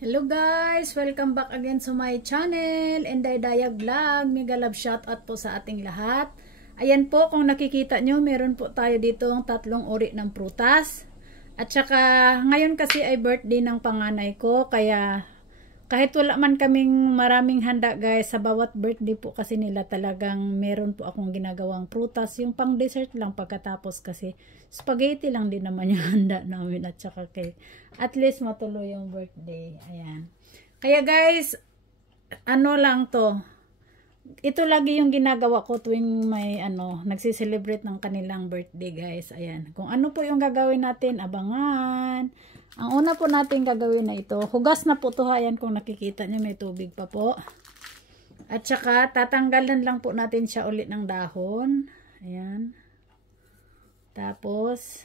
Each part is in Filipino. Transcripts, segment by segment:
Hello guys! Welcome back again to my channel, Inday Dayag Vlog. Mega love shoutout po sa ating lahat. Ayan po, kung nakikita nyo, meron po tayo dito ang tatlong uri ng prutas. At saka, ngayon kasi ay birthday ng panganay ko, kaya kahit wala man kaming maraming handa guys, sa bawat birthday po kasi nila talagang meron po akong ginagawang prutas. Yung pang dessert lang pagkatapos kasi spaghetti lang din naman yung handa namin at saka cake. At least matuloy yung birthday. Ayan. Kaya guys, ano lang to. Ito lagi yung ginagawa ko tuwing may nagsiselebrate ng kanilang birthday guys. Ayan. Kung ano po yung gagawin natin, abangan. Ang una po natin gagawin na ito, hugas na po ito. Ayan, kung nakikita nyo may tubig pa po. At saka tatanggalan lang po natin siya ulit ng dahon. Ayan. Tapos,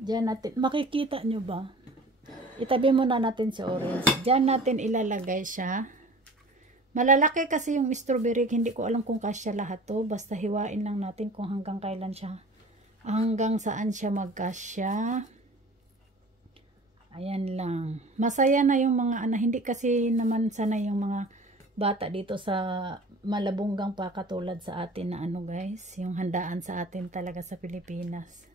dyan natin, makikita nyo ba? Itabi muna natin sa orange. Dyan natin ilalagay siya. Malalaki kasi yung strawberry, hindi ko alam kung kasya lahat to. Basta hiwain lang natin kung hanggang kailan siya, hanggang saan siya magkasya. Ayan lang. Masaya na yung mga hindi kasi naman sana yung mga bata dito sa Malabunggang pa katulad sa atin na guys, yung handaan sa atin talaga sa Pilipinas.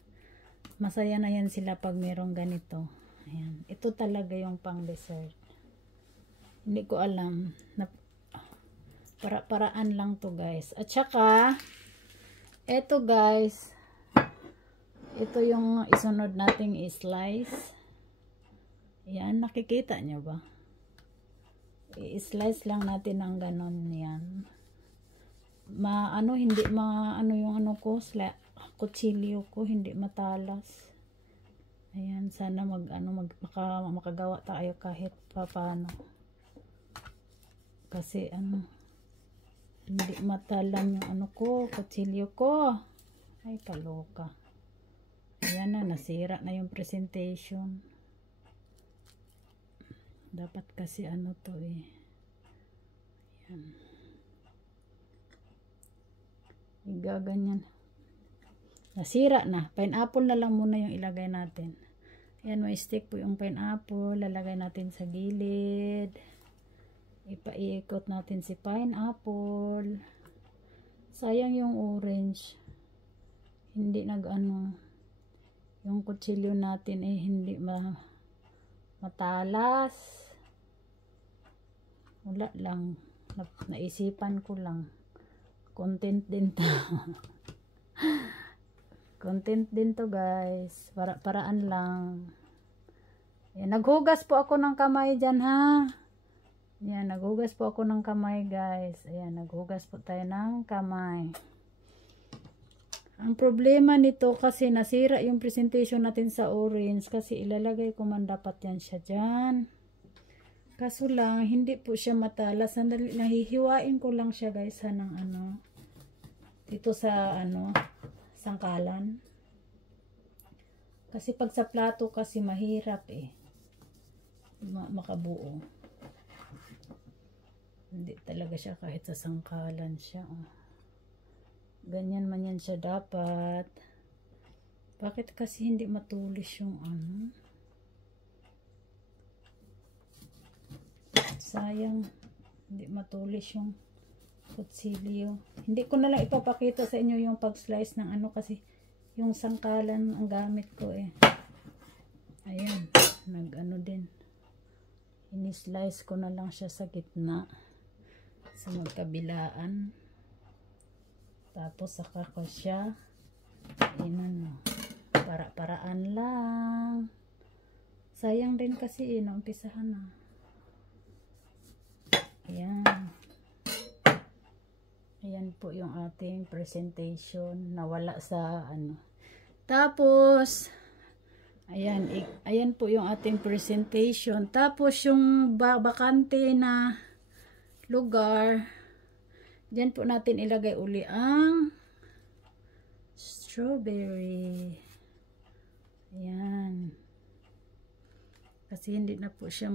Masaya na yan sila pag merong ganito. Ayan. Ito talaga yung pang dessert. Hindi ko alam. Paraan lang to guys. At saka, eto guys, ito yung isunod nating slice. Yan, nakikita nyo ba? I-slice lang natin ng ganon yan. Hindi yung ko, kutsilyo ko, hindi matalas. Ayan, sana makagawa tayo kahit paano. Kasi hindi matalam yung kutsilyo ko. Ay, kaloka. Ayan na, nasira na yung presentation. Dapat kasi to eh. Ayan. Igaganyan. Nasira na. Pineapple na lang muna yung ilagay natin. Ayan, may stick po yung pineapple. Lalagay natin sa gilid. Ipaikot natin si pineapple. Sayang yung orange. Hindi yung kutsilyo natin eh hindi matalas. Wala lang. Naisipan ko lang. Content din to. Content din to guys. Paraan lang. Yan, naghugas po ako ng kamay dyan ha. Yan, naghugas po ako ng kamay guys. Ayan, naghugas po tayo ng kamay. Ang problema nito kasi nasira yung presentation natin sa orange kasi ilalagay ko man dapat yan siya dyan. Kaso lang, hindi po siya matalas. Sandali, nahihiwain ko lang siya guys ng dito sa sangkalan. Kasi pag sa plato kasi mahirap eh. Makabuo. Hindi talaga siya kahit sa sangkalan siya. Ganyan man yan siya dapat. Bakit kasi hindi matulis yung sayang, hindi matulis yung kutsilyo. Hindi ko na lang ipapakita sa inyo yung pag-slice ng kasi yung sangkalan ang gamit ko eh. Ayan, din. Ini-slice ko na lang siya sa gitna. Sa magkabilaan. Tapos saka ko siya paraan lang. Sayang din kasi naumpisahan na. Ayan. Ayan po yung ating presentation. Nawala sa Tapos, ayan po yung ating presentation. Tapos yung bakante na lugar, diyan po natin ilagay uli ang strawberry. Ayan. Kasi hindi na po siya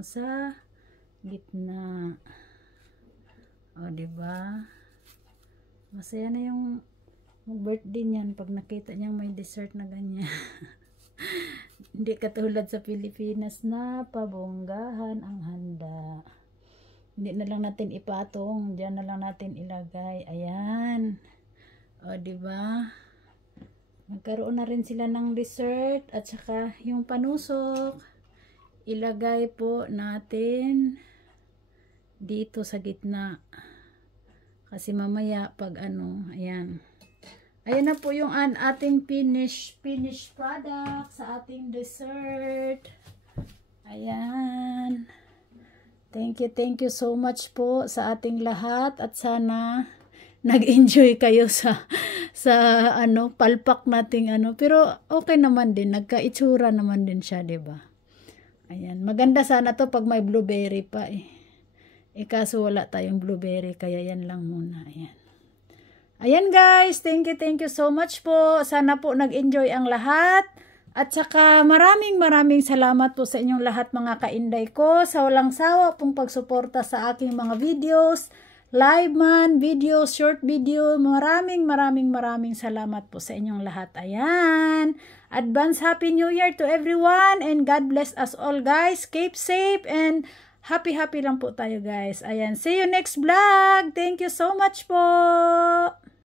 sa gitna. O, diba? Masaya na yung birthday niyan pag nakita niyang may dessert na ganyan. Hindi katulad sa Pilipinas na pabonggahan ang handa. Hindi na lang natin ipatong, diyan na lang natin ilagay. Ayan. O, di ba? Magkaroon na rin sila ng dessert at saka yung panusok. Ilagay po natin dito sa gitna. Kasi mamaya pag ano, ayan. Ayan na po yung ating finished product sa ating dessert. Ayan. Thank you so much po sa ating lahat at sana nag-enjoy kayo sa ano palpak nating ano, pero okay naman din, nagkaitsura naman din siya, 'di ba? Ayan, maganda sana to pag may blueberry pa eh. Kaso wala tayong blueberry kaya yan lang muna. Ayan. Ayan guys, thank you so much po. Sana po nag-enjoy ang lahat. At saka maraming salamat po sa inyong lahat mga kainday ko. Sa walang sawa pong pagsuporta sa aking mga videos, live man, videos, short video. Maraming salamat po sa inyong lahat. Ayan. Advance Happy New Year to everyone and God bless us all guys. Keep safe and happy lang po tayo guys. Ayan. See you next vlog. Thank you so much po.